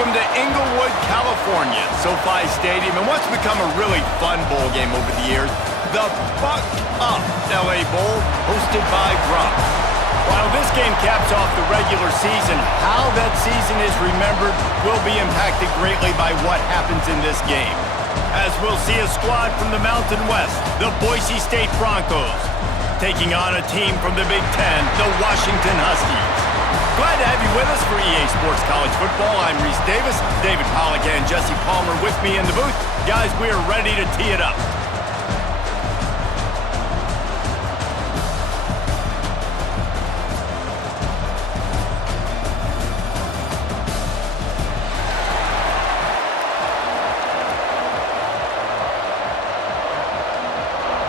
Welcome to Inglewood, California, SoFi Stadium, and what's become a really fun bowl game over the years, the Buck Up LA Bowl, hosted by Gronk. While this game caps off the regular season, how that season is remembered will be impacted greatly by what happens in this game. As we'll see a squad from the Mountain West, the Boise State Broncos, taking on a team from the Big Ten, the Washington Huskies. Glad to have you with us for EA Sports College Football. I'm Reese Davis, David Pollack and Jesse Palmer with me in the booth. Guys, we are ready to tee it up.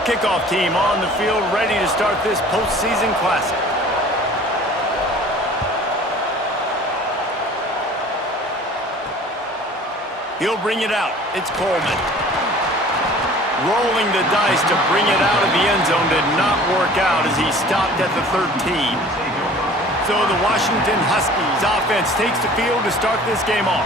Kickoff team on the field, ready to start this postseason classic. He'll bring it out. It's Coleman. Rolling the dice to bring it out of the end zone did not work out as he stopped at the 13. So the Washington Huskies offense takes the field to start this game off.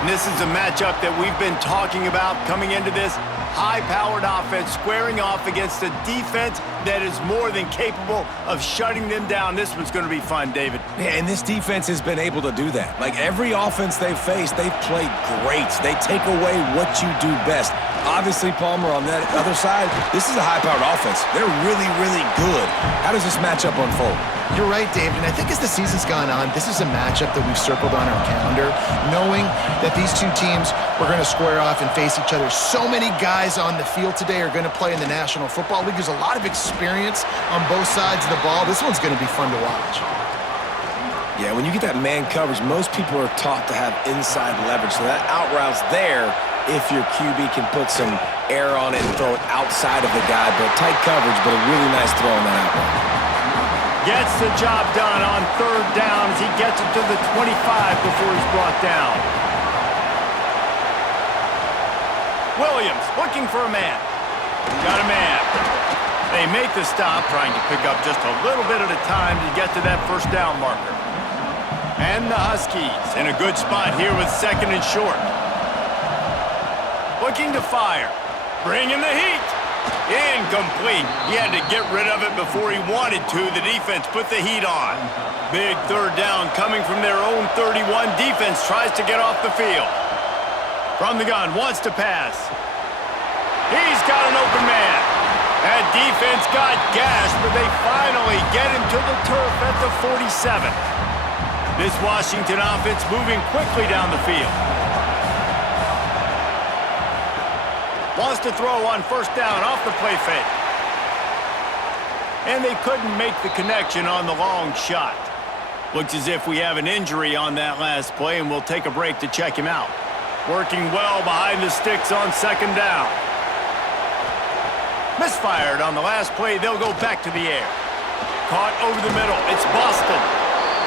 And this is a matchup that we've been talking about coming into this. High-powered offense squaring off against a defense that is more than capable of shutting them down. This one's going to be fun, David. Yeah, and this defense has been able to do that. Like, every offense they've faced, they've played great. They take away what you do best. Obviously, Palmer, on that other side, this is a high-powered offense. They're really, really good. How does this matchup unfold? You're right, David, and I think as the season's gone on, this is a matchup that we've circled on our calendar, knowing that these two teams were going to square off and face each other. So many guys on the field today are going to play in the National Football League. There's a lot of experience on both sides of the ball. This one's going to be fun to watch. Yeah, when you get that man coverage, most people are taught to have inside leverage, so that out route's there if your QB can put some air on it and throw it outside of the guy, but tight coverage, but a really nice throw on that out route. Gets the job done on third down as he gets it to the 25 before he's brought down. Williams looking for a man. Got a man. They make the stop, trying to pick up just a little bit at a time to get to that first down marker. And the Huskies in a good spot here with second and short. Looking to fire. Bringing the heat. Incomplete. He had to get rid of it before he wanted to. The defense put the heat on. Big third down coming from their own 31. Defense tries to get off the field. From the gun, wants to pass. He's got an open man. That defense got gashed, but they finally get him to the turf at the 47. This Washington offense moving quickly down the field. Wants to throw on first down off the play fake. And they couldn't make the connection on the long shot. Looks as if we have an injury on that last play, and we'll take a break to check him out. Working well behind the sticks on second down. Misfired on the last play. They'll go back to the air. Caught over the middle. It's Boston.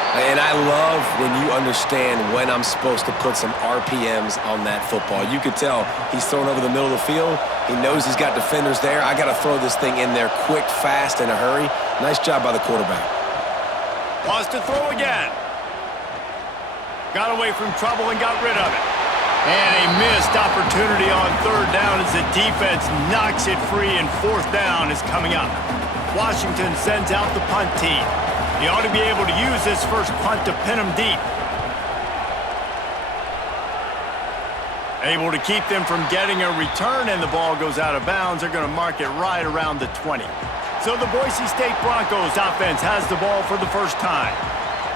And I love when you understand when I'm supposed to put some RPMs on that football. You could tell he's thrown over the middle of the field. He knows he's got defenders there. I got to throw this thing in there quick, fast, in a hurry. Nice job by the quarterback. Wants to throw again. Got away from trouble and got rid of it. And a missed opportunity on third down as the defense knocks it free, and fourth down is coming up. Washington sends out the punt team. He ought to be able to use this first punt to pin him deep. Able to keep them from getting a return, and the ball goes out of bounds. They're going to mark it right around the 20. So the Boise State Broncos offense has the ball for the first time.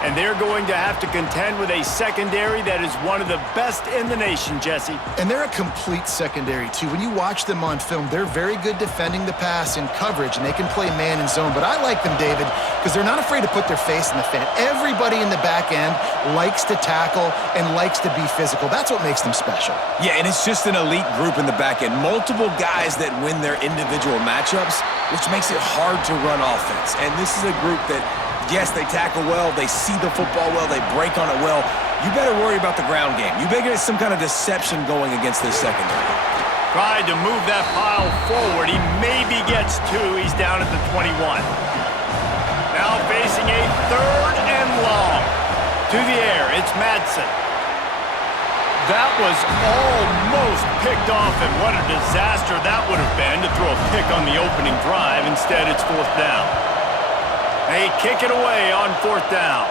And they're going to have to contend with a secondary that is one of the best in the nation, Jesse. And they're a complete secondary, too. When you watch them on film, they're very good defending the pass in coverage, and they can play man and zone. But I like them, David, because they're not afraid to put their face in the fan. Everybody in the back end likes to tackle and likes to be physical. That's what makes them special. Yeah, and it's just an elite group in the back end. Multiple guys that win their individual matchups, which makes it hard to run offense. And this is a group that, yes, they tackle well, they see the football well, they break on it well. You better worry about the ground game. You better get some kind of deception going against this secondary. Tried to move that pile forward. He maybe gets two. He's down at the 21. Now facing a third and long. To the air, it's Madsen. That was almost picked off, and what a disaster that would have been to throw a pick on the opening drive. Instead, it's fourth down. They kick it away on fourth down.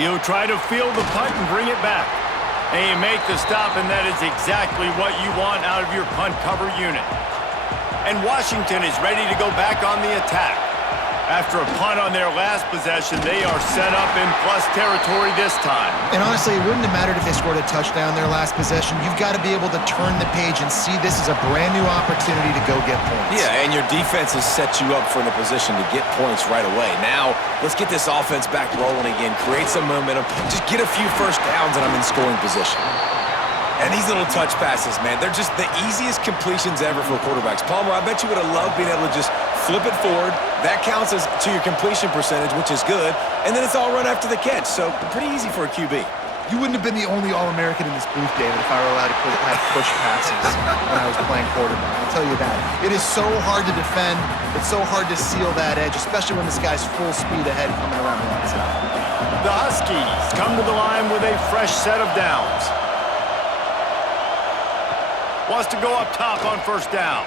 He'll try to field the punt and bring it back. They make the stop, and that is exactly what you want out of your punt cover unit. And Washington is ready to go back on the attack. After a punt on their last possession, they are set up in plus territory this time. And honestly, it wouldn't have mattered if they scored a touchdown their last possession. You've got to be able to turn the page and see this as a brand new opportunity to go get points. Yeah, and your defense has set you up for the position to get points right away. Now, let's get this offense back rolling again, create some momentum, just get a few first downs, and I'm in scoring position. And these little touch passes, man, they're just the easiest completions ever for quarterbacks. Palmer, I bet you would have loved being able to just flip it forward. That counts as to your completion percentage, which is good. And then it's all run after the catch, so pretty easy for a QB. You wouldn't have been the only All-American in this booth, David, if I were allowed to have push passes when I was playing quarterback. I'll tell you that. It is so hard to defend. It's so hard to seal that edge, especially when this guy's full speed ahead coming around the outside. The Huskies come to the line with a fresh set of downs. Wants to go up top on first down.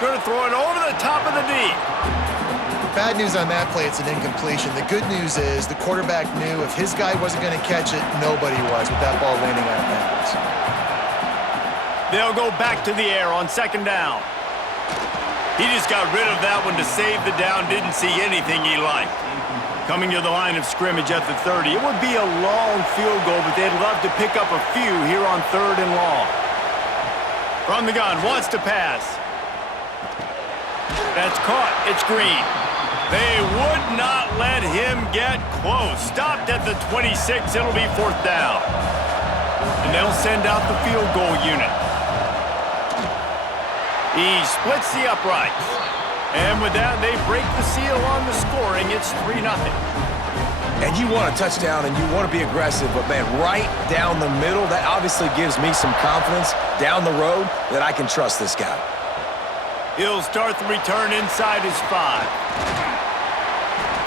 Going to throw it over the top of the D. Bad news on that play, it's an incompletion. The good news is the quarterback knew if his guy wasn't going to catch it, nobody was with that ball landing out of bounds. They'll go back to the air on second down. He just got rid of that one to save the down, didn't see anything he liked. Coming to the line of scrimmage at the 30. It would be a long field goal, but they'd love to pick up a few here on third and long. From the gun, wants to pass. That's caught. It's Green. They would not let him get close. Stopped at the 26. It'll be fourth down. And they'll send out the field goal unit. He splits the uprights. And with that, they break the seal on the scoring. It's 3-0. And you want a touchdown and you want to be aggressive, but man, right down the middle, that obviously gives me some confidence down the road that I can trust this guy. He'll start the return inside his 5.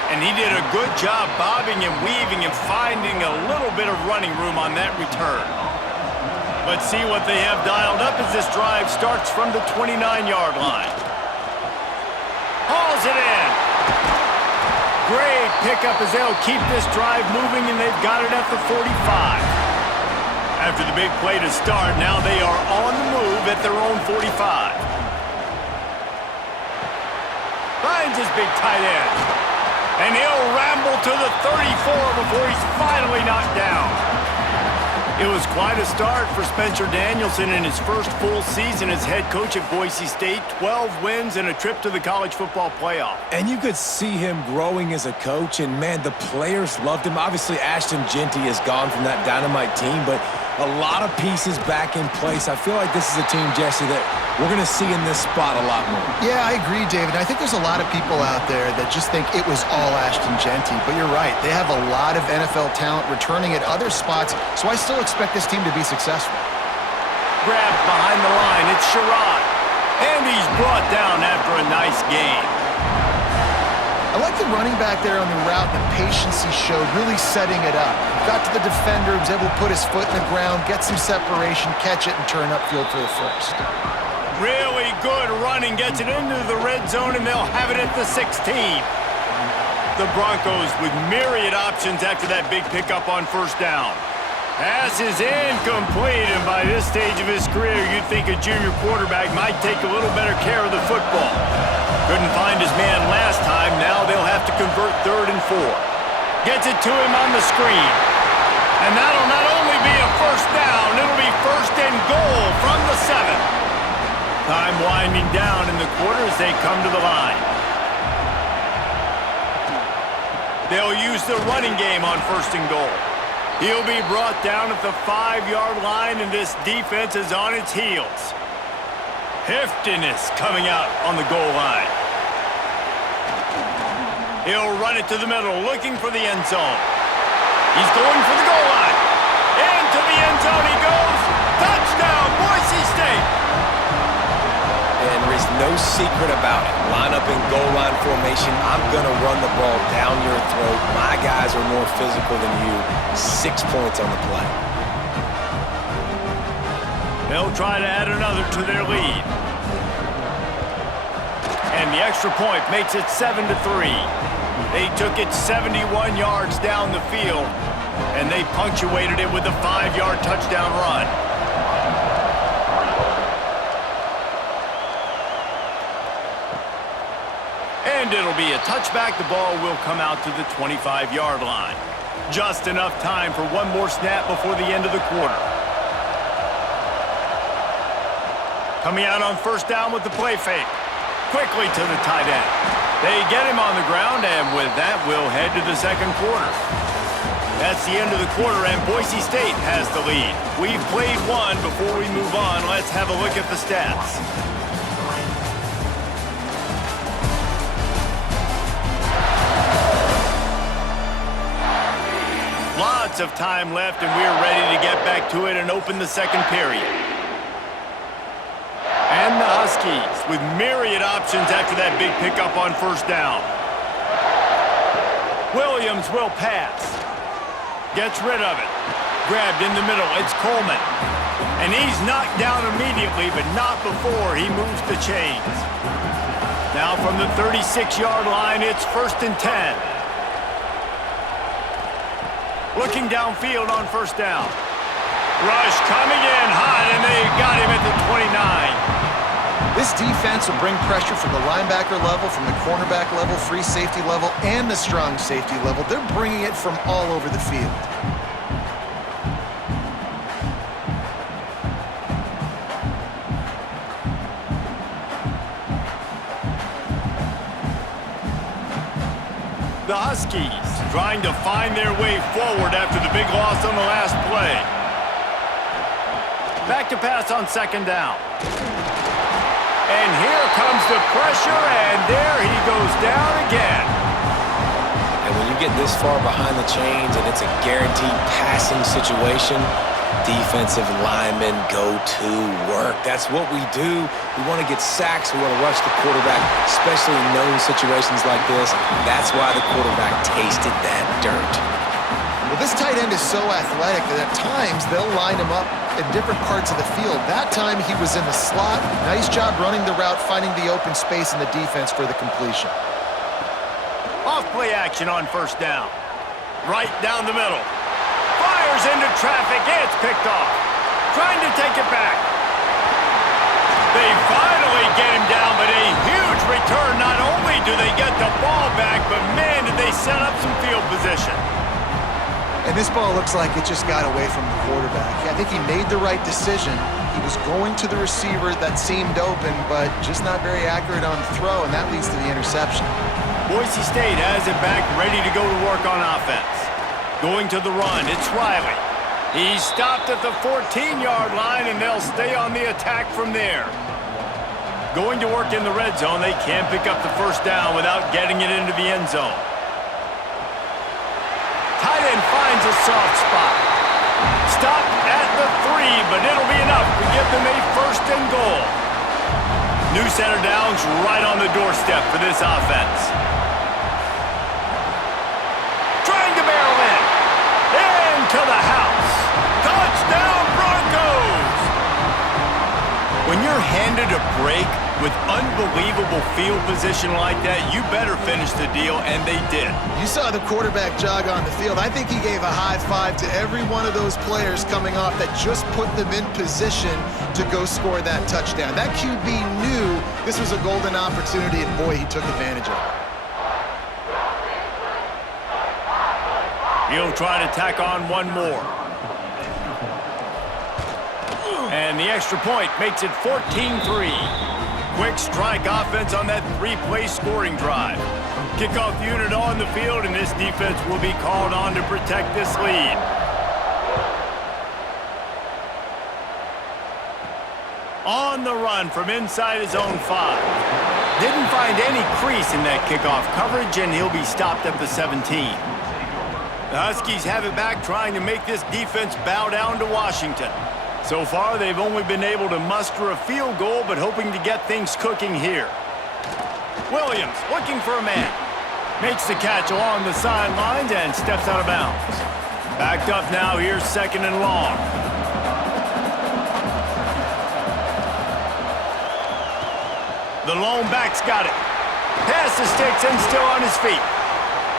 And he did a good job bobbing and weaving and finding a little bit of running room on that return. Let's see what they have dialed up as this drive starts from the 29-yard line. Hauls it in. Great pickup as they'll keep this drive moving, and they've got it at the 45. After the big play to start, now they are on the move at their own 45. Finds his big tight end. And he'll ramble to the 34 before he's finally knocked down. It was quite a start for Spencer Danielson in his first full season as head coach at Boise State. 12 wins and a trip to the college football playoff. And you could see him growing as a coach, and man, the players loved him. Obviously, Ashton Jeanty has gone from that dynamite team, but a lot of pieces back in place. I feel like this is a team, Jesse, that we're going to see in this spot a lot more. Yeah, I agree, David. I think there's a lot of people out there that just think it was all Ashton Jeanty, but you're right. They have a lot of NFL talent returning at other spots, so I still expect this team to be successful. Grabbed behind the line, it's Sherrod. And he's brought down after a nice gain. I like the running back there on the route and the patience he showed, really setting it up. Got to the defender, was able to put his foot in the ground, get some separation, catch it, and turn upfield for the first. Really good running, gets it into the red zone, and they'll have it at the 16. The Broncos with myriad options after that big pickup on first down. Pass is incomplete, and by this stage of his career, you'd think a junior quarterback might take a little better care of the football. Couldn't find his man last time. Now they'll have to convert 3rd and 4. Gets it to him on the screen. And that'll not only be a first down, it'll be 1st and goal from the 7. Time winding down in the quarter as they come to the line. They'll use the running game on 1st and goal. He'll be brought down at the 5-yard line, and this defense is on its heels. Heftiness coming out on the goal line. He'll run it to the middle, looking for the end zone. He's going for the goal line. Into the end zone he goes. Touchdown, Boise State. And there is no secret about it. Line up in goal line formation. I'm going to run the ball down your throat. My guys are more physical than you. 6 points on the play. They'll try to add another to their lead. And the extra point makes it 7-3. They took it 71 yards down the field, and they punctuated it with a 5-yard touchdown run. And it'll be a touchback. The ball will come out to the 25-yard line. Just enough time for one more snap before the end of the quarter. Coming out on first down with the play fake. Quickly to the tight end. They get him on the ground, and with that, we'll head to the second quarter. That's the end of the quarter, and Boise State has the lead. We've played one. Before we move on, let's have a look at the stats. Lots of time left, and we're ready to get back to it and open the second period. And the Huskies with myriad options after that big pickup on first down. Williams will pass. Gets rid of it. Grabbed in the middle. It's Coleman. And he's knocked down immediately, but not before he moves the chains. Now from the 36-yard line, it's 1st and 10. Looking downfield on first down. Rush coming in hot, and they got him at the 29. This defense will bring pressure from the linebacker level, from the cornerback level, free safety level, and the strong safety level. They're bringing it from all over the field. The Huskies trying to find their way forward after the big loss on the last play. Back to pass on second down. And here comes the pressure, and there he goes down again. And when you get this far behind the chains and it's a guaranteed passing situation, defensive linemen go to work. That's what we do. We want to get sacks. We want to rush the quarterback, especially in known situations like this. That's why the quarterback tasted that dirt. Well, this tight end is so athletic that at times they'll line him up in different parts of the field. That time he was in the slot. Nice job running the route, finding the open space in the defense for the completion. Off play action on first down. Right down the middle. Fires into traffic. It's picked off. Trying to take it back. They finally get him down, but a huge return. Not only do they get the ball back, but man, did they set up some field position. And this ball looks like it just got away from the quarterback. I think he made the right decision. He was going to the receiver that seemed open, but just not very accurate on the throw, and that leads to the interception. Boise State has it back, ready to go to work on offense. Going to the run, it's Riley. He's stopped at the 14-yard line, and they'll stay on the attack from there. Going to work in the red zone, they can't pick up the first down without getting it into the end zone. Tight end finds a soft spot. Stopped at the 3, but it'll be enough to give them a 1st and goal. New center downs right on the doorstep for this offense. Trying to barrel in. Into the house. Touchdown, Broncos! When you're handed a break with unbelievable field position like that, you better finish the deal, and they did. You saw the quarterback jog on the field. I think he gave a high five to every one of those players coming off that just put them in position to go score that touchdown. That QB knew this was a golden opportunity, and boy, he took advantage of it. He'll try to tack on one more. And the extra point makes it 14-3. Quick strike offense on that 3-play scoring drive. Kickoff unit on the field, and this defense will be called on to protect this lead. On the run from inside his own 5. Didn't find any crease in that kickoff coverage, and he'll be stopped at the 17. The Huskies have it back, trying to make this defense bow down to Washington. So far, they've only been able to muster a field goal, but hoping to get things cooking here. Williams looking for a man. Makes the catch along the sidelines and steps out of bounds. Backed up now, here's 2nd and long. The lone back's got it. Past the sticks and still on his feet.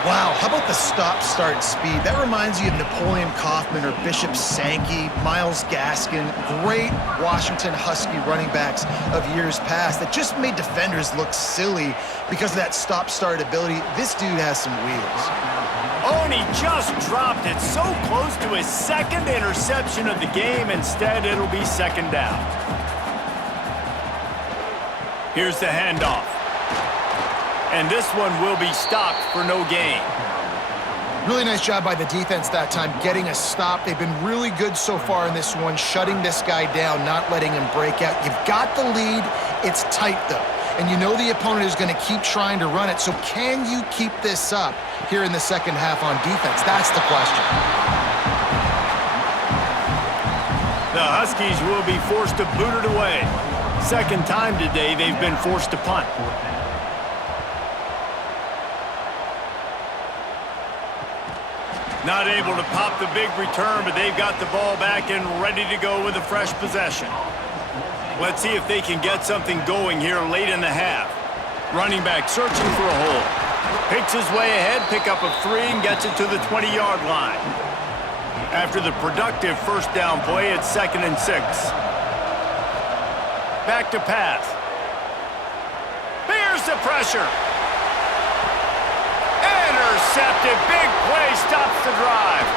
Wow, how about the stop-start speed? That reminds you of Napoleon Kaufman or Bishop Sankey, Myles Gaskin, great Washington Husky running backs of years past that just made defenders look silly because of that stop-start ability. This dude has some wheels. Oh, and he just dropped it so close to his second interception of the game. Instead, it'll be second down. Here's the handoff. And this one will be stopped for no gain. Really nice job by the defense that time, getting a stop. They've been really good so far in this one, shutting this guy down, not letting him break out. You've got the lead. It's tight, though. And you know the opponent is going to keep trying to run it. So can you keep this up here in the second half on defense? That's the question. The Huskies will be forced to boot it away. Second time today they've been forced to punt. Not able to pop the big return, but they've got the ball back and ready to go with a fresh possession. Let's see if they can get something going here late in the half. Running back searching for a hole. Picks his way ahead, pick up a 3, and gets it to the 20-yard line. After the productive first down play, it's 2nd and 6. Back to pass. Here's the pressure. Intercepted. Big play stops the drive.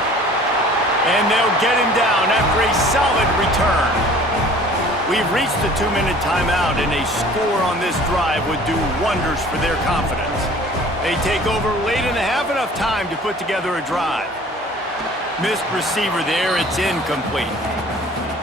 And they'll get him down after a solid return. We've reached the 2-minute timeout, and a score on this drive would do wonders for their confidence. They take over late in the half, enough time to put together a drive. Missed receiver there. It's incomplete.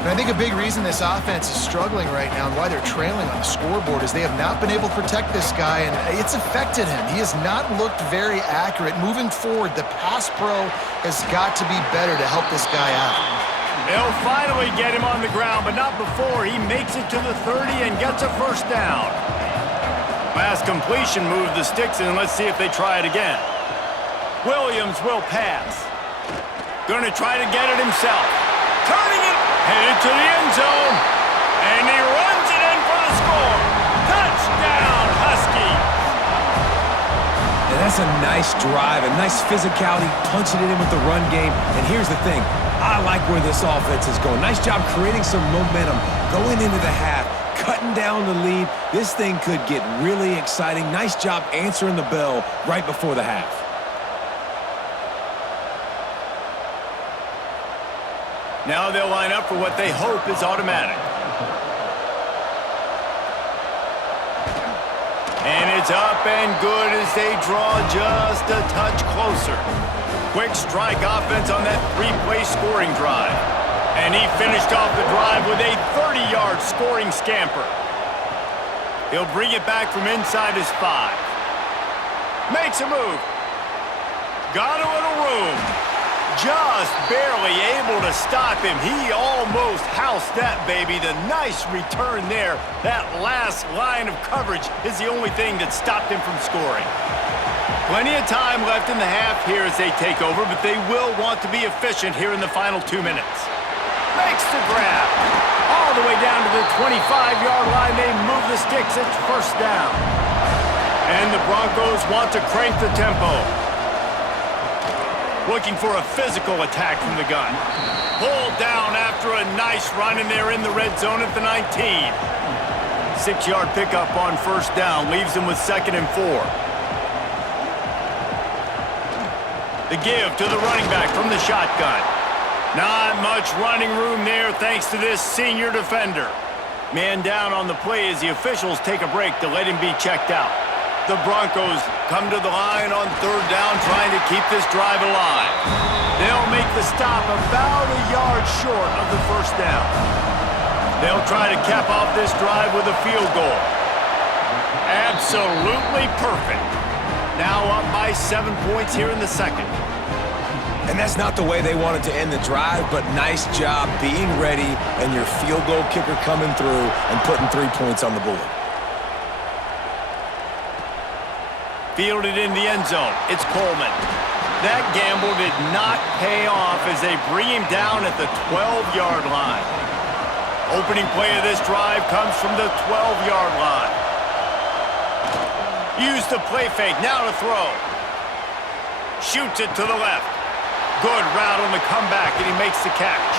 And I think a big reason this offense is struggling right now and why they're trailing on the scoreboard is they have not been able to protect this guy, and it's affected him. He has not looked very accurate. Moving forward, the pass pro has got to be better to help this guy out. They'll finally get him on the ground, but not before he makes it to the 30 and gets a first down. Last completion moved the sticks, and let's see if they try it again. Williams will pass. Gonna try to get it himself. Turning it, headed to the end zone, and he runs it in for the score. Touchdown, Huskies! And that's a nice drive, a nice physicality, punching it in with the run game. And here's the thing, I like where this offense is going. Nice job creating some momentum, going into the half, cutting down the lead. This thing could get really exciting. Nice job answering the bell right before the half. Now they'll line up for what they hope is automatic. And it's up and good as they draw just a touch closer. Quick strike offense on that 3-play scoring drive. And he finished off the drive with a 30-yard scoring scamper. He'll bring it back from inside his 5. Makes a move. Got a little room. Just barely able to stop him. He almost housed that baby. The nice return there. That last line of coverage is the only thing that stopped him from scoring. Plenty of time left in the half here as they take over, but they will want to be efficient here in the final 2 minutes. Makes the grab. All the way down to the 25-yard line. They move the sticks. It's first down. And the Broncos want to crank the tempo. Looking for a physical attack from the gun. Pulled down after a nice run, and they're in the red zone at the 19. 6-yard pickup on first down leaves them with 2nd and 4. The give to the running back from the shotgun. Not much running room there thanks to this senior defender. Man down on the play as the officials take a break to let him be checked out. The Broncos come to the line on 3rd down, trying to keep this drive alive. They'll make the stop about a yard short of the first down. They'll try to cap off this drive with a field goal. Absolutely perfect. Now up by 7 points here in the second. And that's not the way they wanted to end the drive, but nice job being ready and your field goal kicker coming through and putting 3 points on the board. Fielded in the end zone. It's Coleman. That gamble did not pay off as they bring him down at the 12-yard line. Opening play of this drive comes from the 12-yard line. Use the play fake, now to throw. Shoots it to the left. Good route on the comeback, and he makes the catch.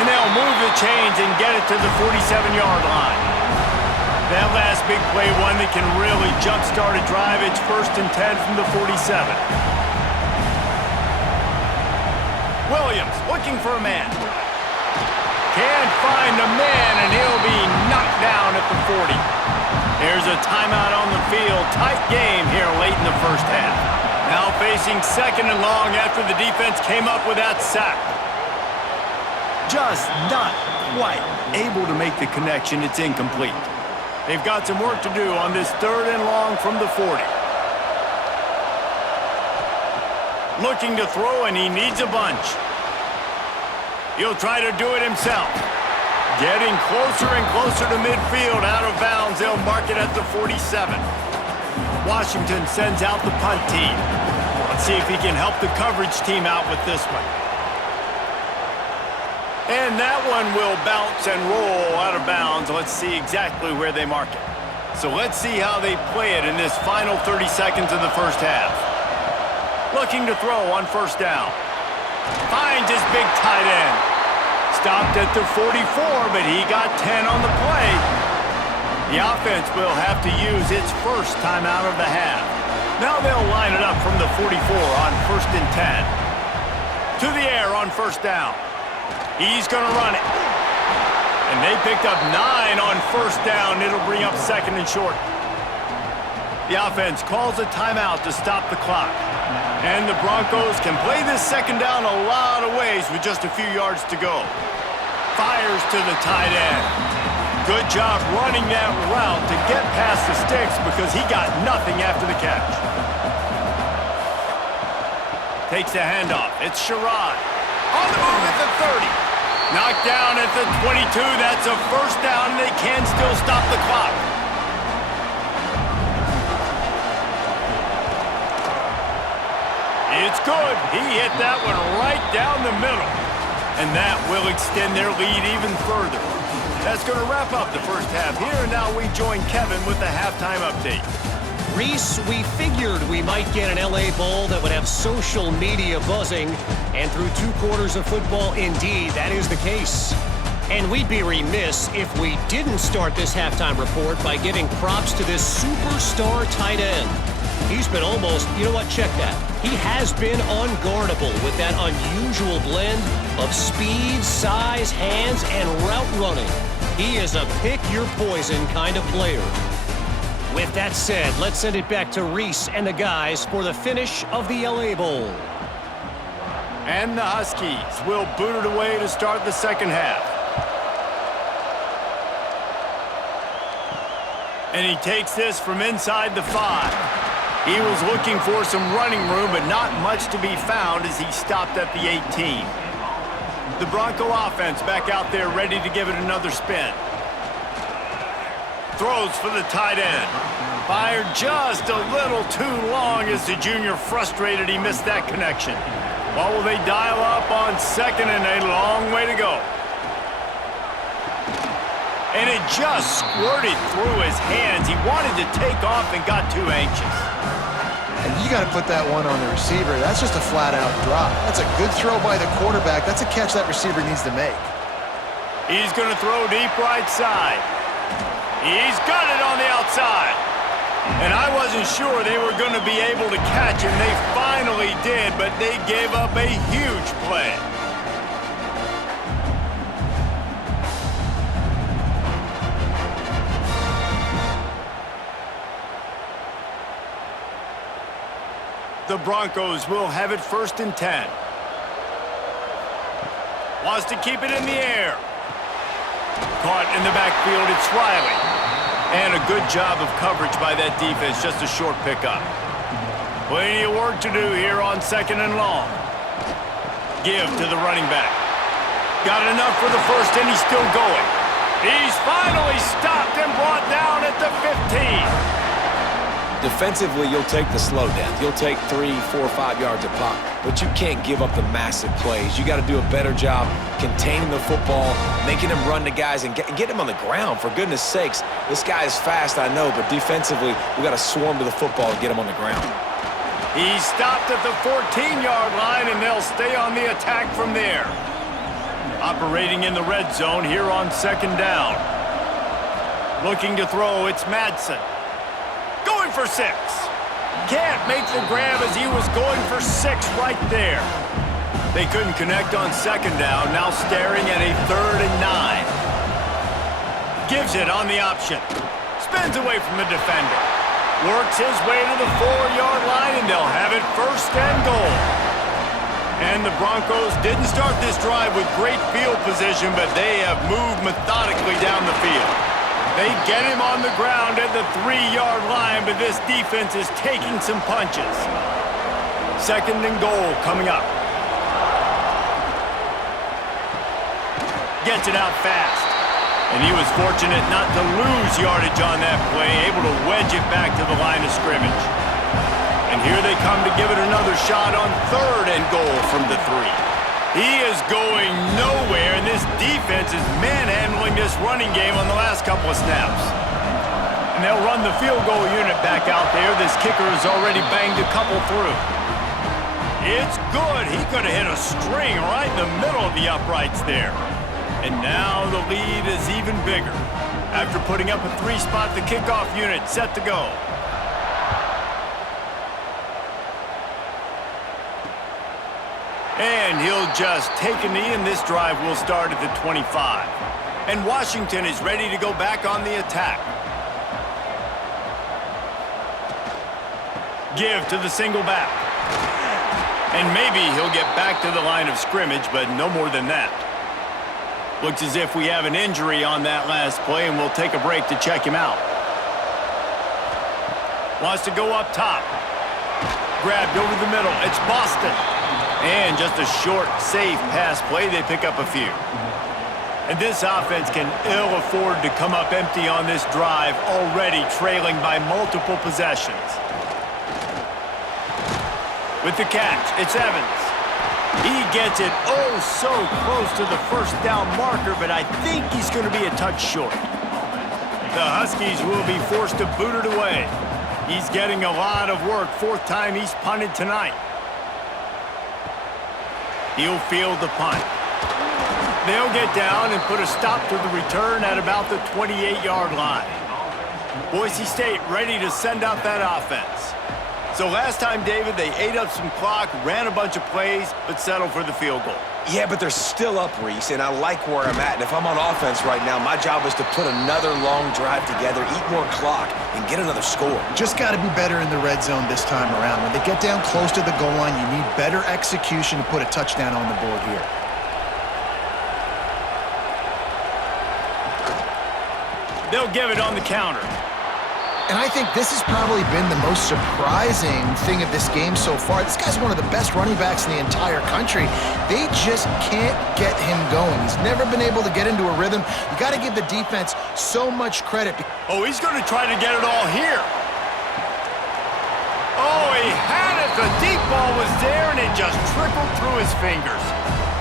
And they'll move the chains and get it to the 47-yard line. That last big play, one that can really jumpstart a drive. It's 1st and 10 from the 47. Williams looking for a man. Can't find a man, and he'll be knocked down at the 40. There's a timeout on the field. Tight game here late in the first half. Now facing 2nd and long after the defense came up with that sack. Just not quite able to make the connection. It's incomplete. They've got some work to do on this 3rd and long from the 40. Looking to throw, and he needs a bunch. He'll try to do it himself. Getting closer and closer to midfield, out of bounds. They'll mark it at the 47. Washington sends out the punt team. Let's see if he can help the coverage team out with this one. And that one will bounce and roll out of bounds. Let's see exactly where they mark it. So let's see how they play it in this final 30 seconds of the first half. Looking to throw on 1st down. Finds his big tight end. Stopped at the 44, but he got 10 on the play. The offense will have to use its first timeout of the half. Now they'll line it up from the 44 on 1st and 10. To the air on 1st down. He's going to run it. And they picked up 9 on 1st down. It'll bring up 2nd and short. The offense calls a timeout to stop the clock. And the Broncos can play this 2nd down a lot of ways with just a few yards to go. Fires to the tight end. Good job running that route to get past the sticks because he got nothing after the catch. Takes the handoff. It's Sherrod. On the move at the 30. Knocked down at the 22. That's a 1st down, and they can still stop the clock. It's good. He hit that one right down the middle. And that will extend their lead even further. That's going to wrap up the first half here, and now we join Kevin with the halftime update. Reese, we figured we might get an LA Bowl that would have social media buzzing, and through 2 quarters of football, indeed, that is the case. And we'd be remiss if we didn't start this halftime report by giving props to this superstar tight end. He's been almost, you know what, check that. He has been unguardable with that unusual blend of speed, size, hands, and route running. He is a pick-your-poison kind of player. With that said, let's send it back to Reese and the guys for the finish of the LA Bowl. And the Huskies will boot it away to start the second half. And he takes this from inside the 5. He was looking for some running room, but not much to be found as he stopped at the 18. The Bronco offense back out there ready to give it another spin. Throws for the tight end. Fired just a little too long as the junior frustrated he missed that connection. Well, will they dial up on 2nd and a long way to go? And it just squirted through his hands. He wanted to take off and got too anxious. And you got to put that one on the receiver. That's just a flat-out drop. That's a good throw by the quarterback. That's a catch that receiver needs to make. He's going to throw deep right side. He's got it on the outside. And I wasn't sure they were going to be able to catch him. They finally did, but they gave up a huge play. The Broncos will have it 1st and 10. Wants to keep it in the air. Caught in the backfield, it's Riley. And a good job of coverage by that defense, just a short pickup. Plenty of work to do here on 2nd and long. Give to the running back. Got enough for the first, and he's still going. He's finally stopped and brought down at the 15. Defensively, you'll take the slow death. You'll take 3, 4, 5 yards a pop, but you can't give up the massive plays. You got to do a better job containing the football, making him run to guys, and get him on the ground. For goodness sakes, this guy is fast, I know, but defensively, we got to swarm to the football and get him on the ground. He stopped at the 14-yard line, and they'll stay on the attack from there. Operating in the red zone here on 2nd down. Looking to throw, it's Madsen. Going for 6. Can't make the grab as he was going for 6 right there. They couldn't connect on 2nd down, now staring at a 3rd and 9. Gives it on the option. Spins away from the defender. Works his way to the 4-yard line, and they'll have it 1st and goal. And the Broncos didn't start this drive with great field position, but they have moved methodically down the field. They get him on the ground at the 3-yard line, but this defense is taking some punches. 2nd and goal coming up. Gets it out fast. And he was fortunate not to lose yardage on that play, able to wedge it back to the line of scrimmage. And here they come to give it another shot on 3rd and goal from the 3. He is going nowhere, and this defense is manhandling this running game on the last couple of snaps. And they'll run the field goal unit back out there. This kicker has already banged a couple through. It's good. He could have hit a string right in the middle of the uprights there. And now the lead is even bigger. After putting up a 3-spot, the kickoff unit set to go. And he'll just take a knee, and this drive will start at the 25. And Washington is ready to go back on the attack. Give to the single back. And maybe he'll get back to the line of scrimmage, but no more than that. Looks as if we have an injury on that last play, and we'll take a break to check him out. Wants to go up top. Grabbed over the middle. It's Boston. And just a short, safe pass play, they pick up a few. And this offense can ill afford to come up empty on this drive, already trailing by multiple possessions. With the catch, it's Evans. He gets it oh so close to the 1st down marker, but I think he's going to be a touch short. The Huskies will be forced to boot it away. He's getting a lot of work, 4th time he's punted tonight. He'll field the punt. They'll get down and put a stop to the return at about the 28-yard line. Boise State ready to send out that offense. So last time, David, they ate up some clock, ran a bunch of plays, but settled for the field goal. Yeah, but they're still up, Reese, and I like where I'm at. And if I'm on offense right now, my job is to put another long drive together, eat more clock, and get another score. Just got to be better in the red zone this time around. When they get down close to the goal line, you need better execution to put a touchdown on the board here. They'll give it on the counter. And I think this has probably been the most surprising thing of this game so far. This guy's one of the best running backs in the entire country. They just can't get him going. He's never been able to get into a rhythm. You got to give the defense so much credit. Oh, he's going to try to get it all here. Oh, he had it. The deep ball was there, and it just trickled through his fingers.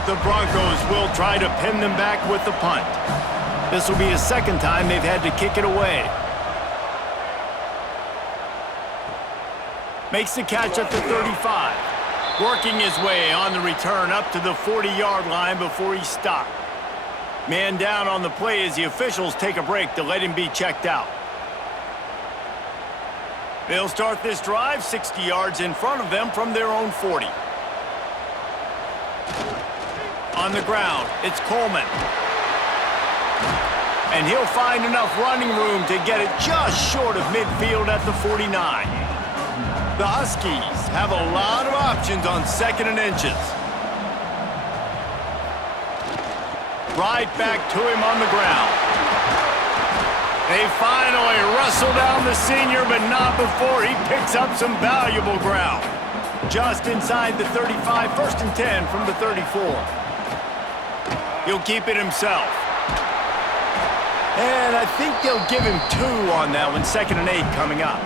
The Broncos will try to pin them back with the punt. This will be the 2nd time they've had to kick it away. Makes the catch at the 35. Working his way on the return up to the 40-yard line before he stopped. Man down on the play as the officials take a break to let him be checked out. They'll start this drive 60 yards in front of them from their own 40. On the ground, it's Coleman. And he'll find enough running room to get it just short of midfield at the 49. The Huskies have a lot of options on 2nd and inches. Right back to him on the ground. They finally wrestle down the senior, but not before he picks up some valuable ground. Just inside the 35, 1st and 10 from the 34. He'll keep it himself. And I think they'll give him 2 on that one, 2nd and 8 coming up.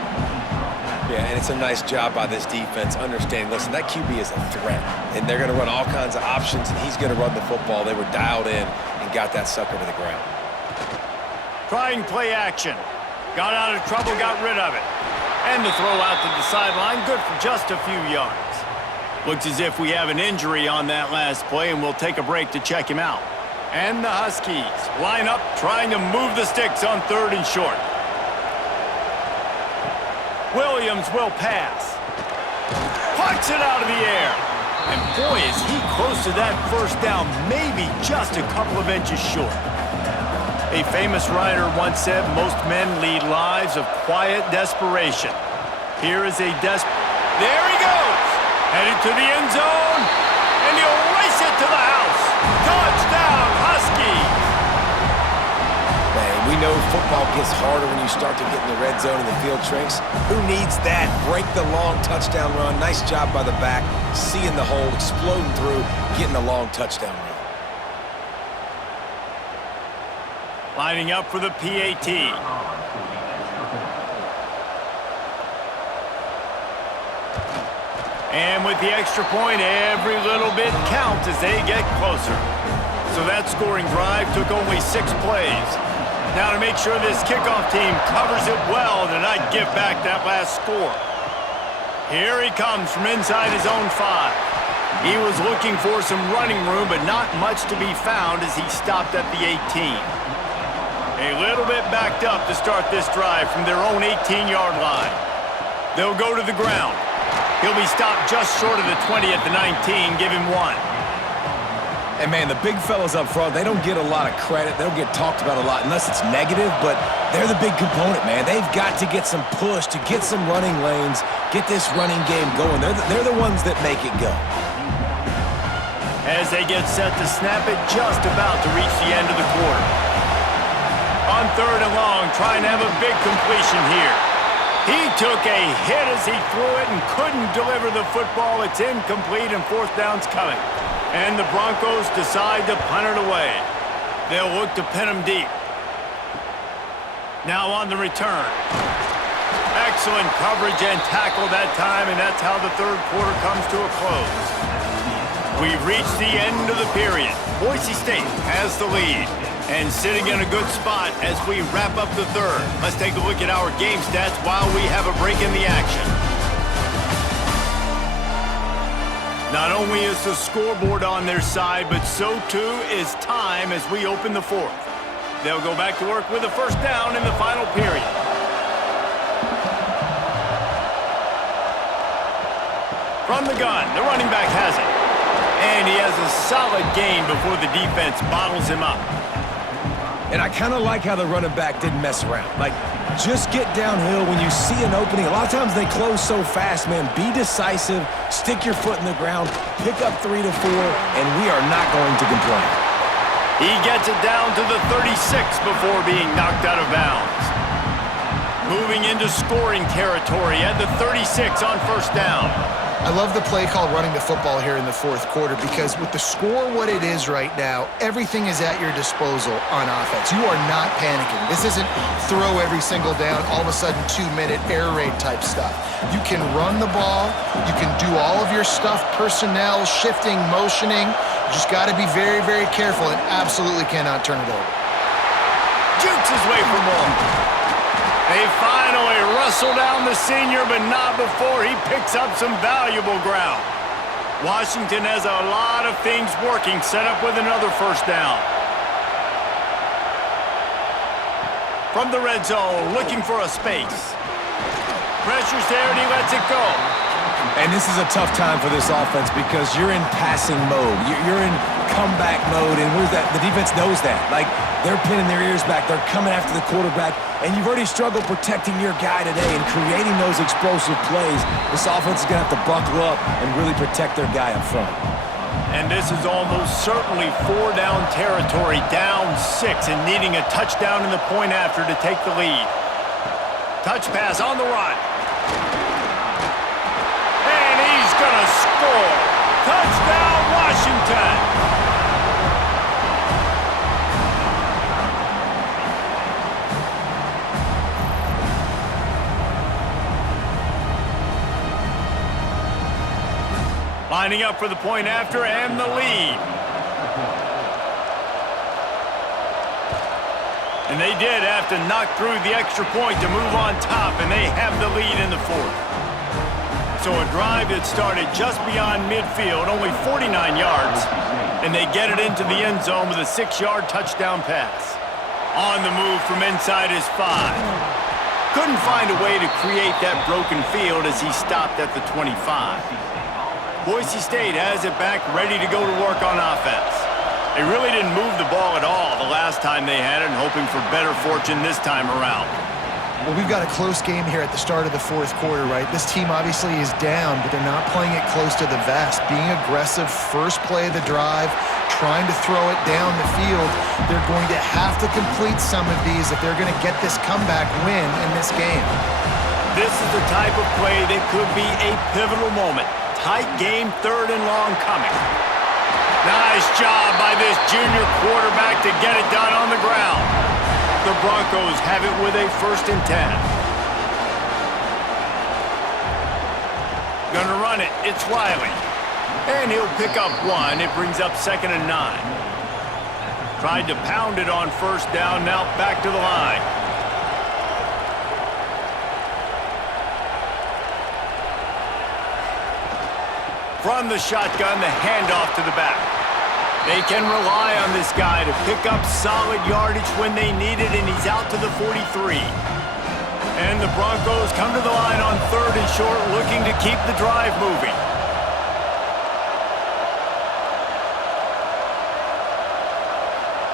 Yeah, and it's a nice job by this defense understanding, listen, that QB is a threat, and they're going to run all kinds of options, and he's going to run the football. They were dialed in and got that sucker to the ground. Trying play action. Got out of trouble, got rid of it. And the throw out to the sideline, good for just a few yards. Looks as if we have an injury on that last play, and we'll take a break to check him out. And the Huskies line up, trying to move the sticks on 3rd and short. Williams will pass. Puts it out of the air. And boy, is he close to that first down, maybe just a couple of inches short. A famous writer once said, most men lead lives of quiet desperation. Here is a there he goes! Headed to the end zone, and he'll race it to the house. Touchdown, Huskies! Man, we know football gets harder when you start to get in the red zone and the field shrinks. Who needs that? Break the long touchdown run. Nice job by the back, seeing the hole, exploding through, getting a long touchdown run. Lining up for the PAT. And with the extra point, every little bit counts as they get closer. So that scoring drive took only 6 plays. Now to make sure this kickoff team covers it well to not give back that last score. Here he comes from inside his own 5. He was looking for some running room, but not much to be found as he stopped at the 18. A little bit backed up to start this drive from their own 18-yard line. They'll go to the ground. He'll be stopped just short of the 20 at the 19. Give him 1. And, man, the big fellas up front, they don't get a lot of credit. They don't get talked about a lot unless it's negative, but they're the big component, man. They've got to get some push, to get some running lanes, get this running game going. They're the ones that make it go. As they get set to snap it, just about to reach the end of the quarter. On 3rd and long, trying to have a big completion here. He took a hit as he threw it and couldn't deliver the football. It's incomplete and 4th down's coming. And the Broncos decide to punt it away. They'll look to pin him deep. Now on the return. Excellent coverage and tackle that time, and that's how the 3rd quarter comes to a close. We've reached the end of the period. Boise State has the lead. And sitting in a good spot as we wrap up the 3rd. Let's take a look at our game stats while we have a break in the action. Not only is the scoreboard on their side, but so too is time as we open the 4th. They'll go back to work with a 1st down in the final period. From the gun, the running back has it. And he has a solid gain before the defense bottles him up. And I kind of like how the running back didn't mess around. Like, just get downhill when you see an opening. A lot of times they close so fast, man. Be decisive, stick your foot in the ground, pick up 3 to 4, and we are not going to complain. He gets it down to the 36 before being knocked out of bounds. Moving into scoring territory at the 36 on 1st down. I love the play called running the football here in the 4th quarter because with the score what it is right now, everything is at your disposal on offense. You are not panicking. This isn't throw every single down, all of a sudden 2-minute air raid type stuff. You can run the ball. You can do all of your stuff, personnel, shifting, motioning. You just got to be very, very careful and absolutely cannot turn it over. Jukes his way for more. They finally wrestle down the senior, but not before he picks up some valuable ground. Washington has a lot of things working, set up with another 1st down. From the red zone, looking for a space. Pressure's there, and he lets it go. And this is a tough time for this offense because you're in passing mode. You're in comeback mode, and what is that? The defense knows that. Like, they're pinning their ears back. They're coming after the quarterback, and you've already struggled protecting your guy today and creating those explosive plays. This offense is going to have to buckle up and really protect their guy up front. And this is almost certainly 4-down territory, down 6, and needing a touchdown in the point after to take the lead. Touch pass on the run. Gonna score. Touchdown, Washington. Lining up for the point after and the lead. And they did have to knock through the extra point to move on top, and they have the lead in the fourth. So a drive that started just beyond midfield, only 49 yards, and they get it into the end zone with a 6-yard touchdown pass. On the move from inside his 5. Couldn't find a way to create that broken field as he stopped at the 25. Boise State has it back, ready to go to work on offense. They really didn't move the ball at all the last time they had it, and hoping for better fortune this time around. Well, we've got a close game here at the start of the fourth quarter, right? This team obviously is down, but they're not playing it close to the vest. Being aggressive, first play of the drive, trying to throw it down the field. They're going to have to complete some of these if they're going to get this comeback win in this game. This is the type of play that could be a pivotal moment. Tight game, 3rd and long coming. Nice job by this junior quarterback to get it done on the ground. The Broncos have it with a 1st and 10. Gonna run it. It's Riley. And he'll pick up 1. It brings up 2nd and 9. Tried to pound it on 1st down. Now back to the line. From the shotgun, the handoff to the back. They can rely on this guy to pick up solid yardage when they need it, and he's out to the 43. And the Broncos come to the line on 3rd and short, looking to keep the drive moving.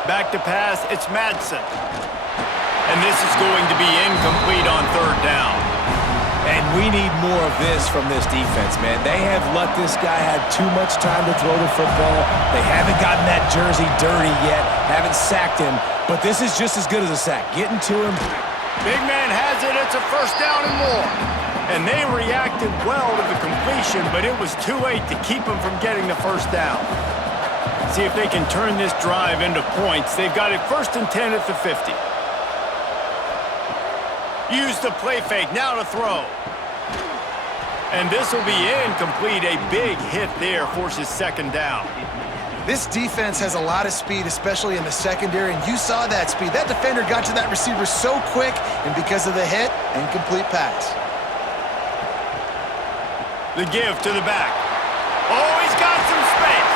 Back to pass, it's Madsen. And this is going to be incomplete on 3rd down. And we need more of this from this defense, man. They have let this guy have too much time to throw the football. They haven't gotten that jersey dirty yet, haven't sacked him, but this is just as good as a sack. Getting to him. Big man has it. It's a 1st down and more. And they reacted well to the completion, but it was too late to keep him from getting the 1st down. See if they can turn this drive into points. They've got it 1st and 10 at the 50. Use the play fake, now to throw. And this will be incomplete. A big hit there forces 2nd down. This defense has a lot of speed, especially in the secondary, and you saw that speed. That defender got to that receiver so quick, and because of the hit, incomplete pass. The give to the back. Oh, he's got some space.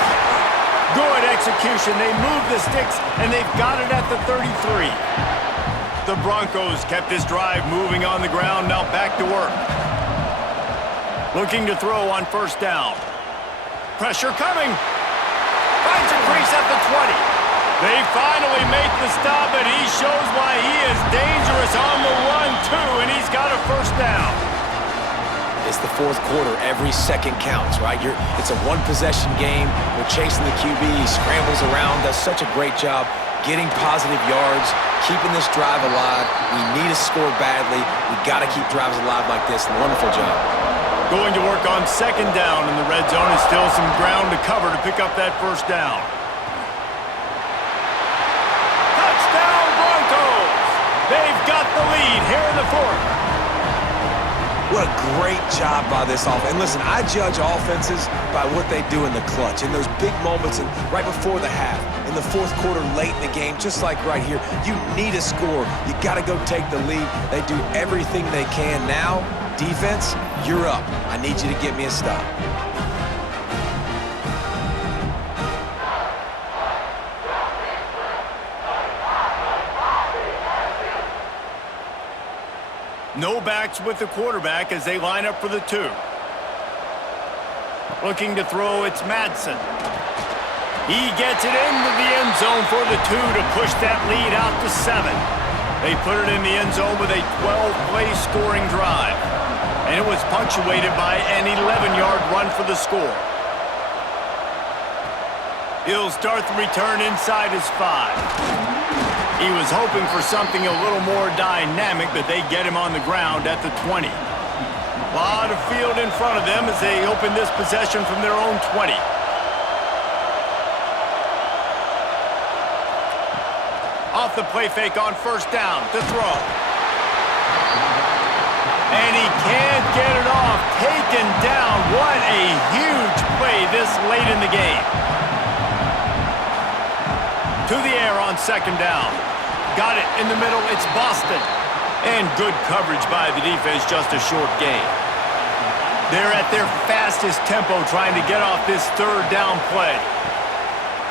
Good execution. They move the sticks, and they've got it at the 33. The Broncos kept this drive moving on the ground, now back to work. Looking to throw on 1st down. Pressure coming. Finds a crease at the 20. They finally make the stop, and he shows why he is dangerous on the run, too, and he's got a 1st down. It's the fourth quarter. Every second counts, right? It's a one-possession game. We're chasing the QB. He scrambles around, does such a great job getting positive yards, keeping this drive alive. We need to score badly. We got to keep drives alive like this. Wonderful job. Going to work on 2nd down in the red zone, and still some ground to cover to pick up that 1st down. Touchdown, Broncos! They've got the lead here in the 4th. What a great job by this offense. And listen, I judge offenses by what they do in the clutch, in those big moments and right before the half, in the fourth quarter, late in the game, just like right here. You need a score. You got to go take the lead. They do everything they can. Now, defense, you're up. I need you to get me a stop. No backs with the quarterback as they line up for the 2. Looking to throw, it's Madsen. He gets it into the end zone for the 2 to push that lead out to 7. They put it in the end zone with a 12-play scoring drive. And it was punctuated by an 11-yard run for the score. He'll start the return inside his 5. He was hoping for something a little more dynamic, but they get him on the ground at the 20. A lot of field in front of them as they open this possession from their own 20. Off the play fake on 1st down to throw. And he can't get it off. Taken down. What a huge play this late in the game. To the air on second down. Got it in the middle. It's Boston. And good coverage by the defense, just a short gain. They're at their fastest tempo trying to get off this third down play.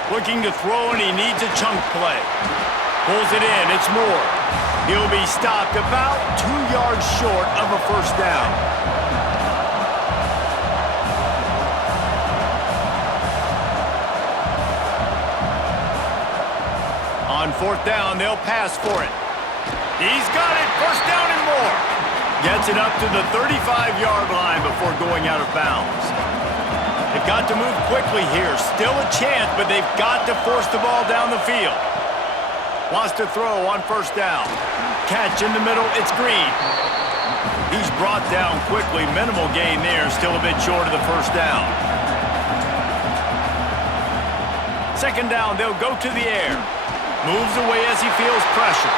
Looking to throw, and he needs a chunk play. Pulls it in. It's Moore. He'll be stopped about 2 yards short of a first down. On fourth down, they'll pass for it. He's got it. First down and more. Gets it up to the 35-yard line before going out of bounds. They've got to move quickly here. Still a chance, but they've got to force the ball down the field. Wants to throw on first down. Catch in the middle. It's Green. He's brought down quickly. Minimal gain there. Still a bit short of the first down. Second down, they'll go to the air. Moves away as he feels pressure.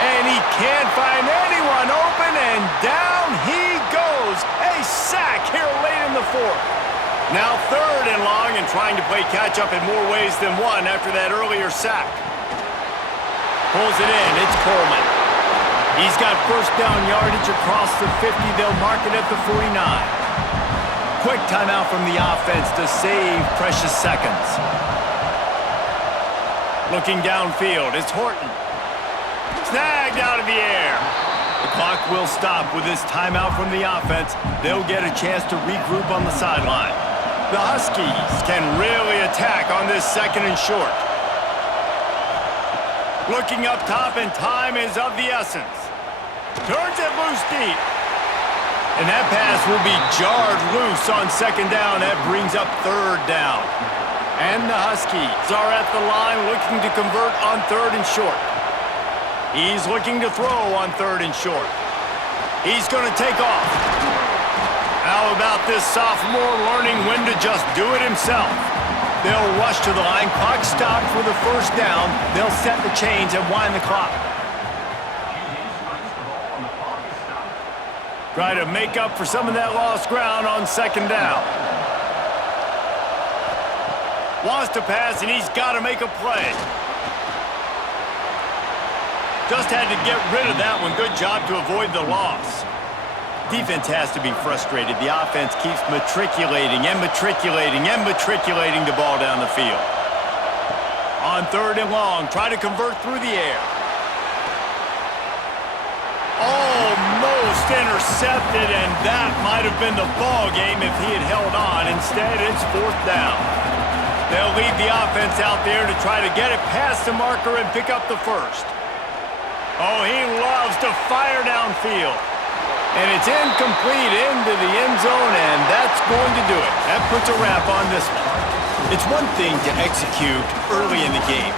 And he can't find anyone open, and down he goes. A sack here late in the fourth. Now third and long, and trying to play catch-up in more ways than one after that earlier sack. Pulls it in. It's Coleman. He's got first down yardage across the 50. They'll mark it at the 49. Quick timeout from the offense to save precious seconds. Looking downfield, it's Horton. Snagged out of the air. The clock will stop with this timeout from the offense. They'll get a chance to regroup on the sideline. The Huskies can really attack on this second and short. Looking up top, and time is of the essence. Turns it loose deep. And that pass will be jarred loose on second down. That brings up third down. And the Huskies are at the line looking to convert on third and short. He's looking to throw on third and short. He's going to take off. How about this sophomore learning when to just do it himself? They'll rush to the line. Clock stopped for the first down. They'll set the chains and wind the clock. Try to make up for some of that lost ground on second down. Wants to pass, and he's got to make a play. Just had to get rid of that one. Good job to avoid the loss. Defense has to be frustrated. The offense keeps matriculating and matriculating and matriculating the ball down the field. On third and long, try to convert through the air. Almost intercepted, and that might have been the ball game if he had held on. Instead, it's fourth down. They'll leave the offense out there to try to get it past the marker and pick up the first. Oh, he loves to fire downfield. And it's incomplete into the end zone, and that's going to do it. That puts a wrap on this one. It's one thing to execute early in the game.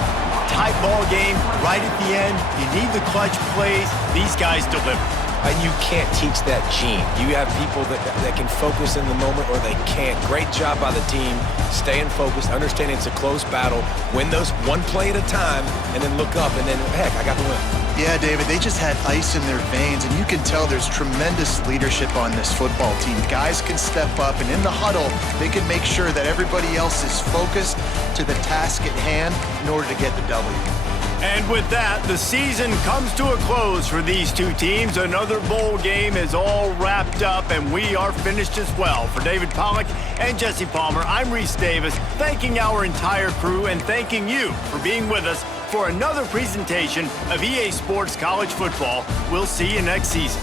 Tight ball game, right at the end. You need the clutch plays. These guys deliver. And you can't teach that gene. You have people that can focus in the moment or they can't. Great job by the team, staying focused, understanding it's a close battle, win those one play at a time, and then look up, and then, heck, I got the win. Yeah, David, they just had ice in their veins, and you can tell there's tremendous leadership on this football team. Guys can step up, and in the huddle, they can make sure that everybody else is focused to the task at hand in order to get the W. And with that, the season comes to a close for these two teams. Another bowl game is all wrapped up, and we are finished as well. For David Pollack and Jesse Palmer, I'm Reese Davis, thanking our entire crew and thanking you for being with us for another presentation of EA Sports College Football. We'll see you next season.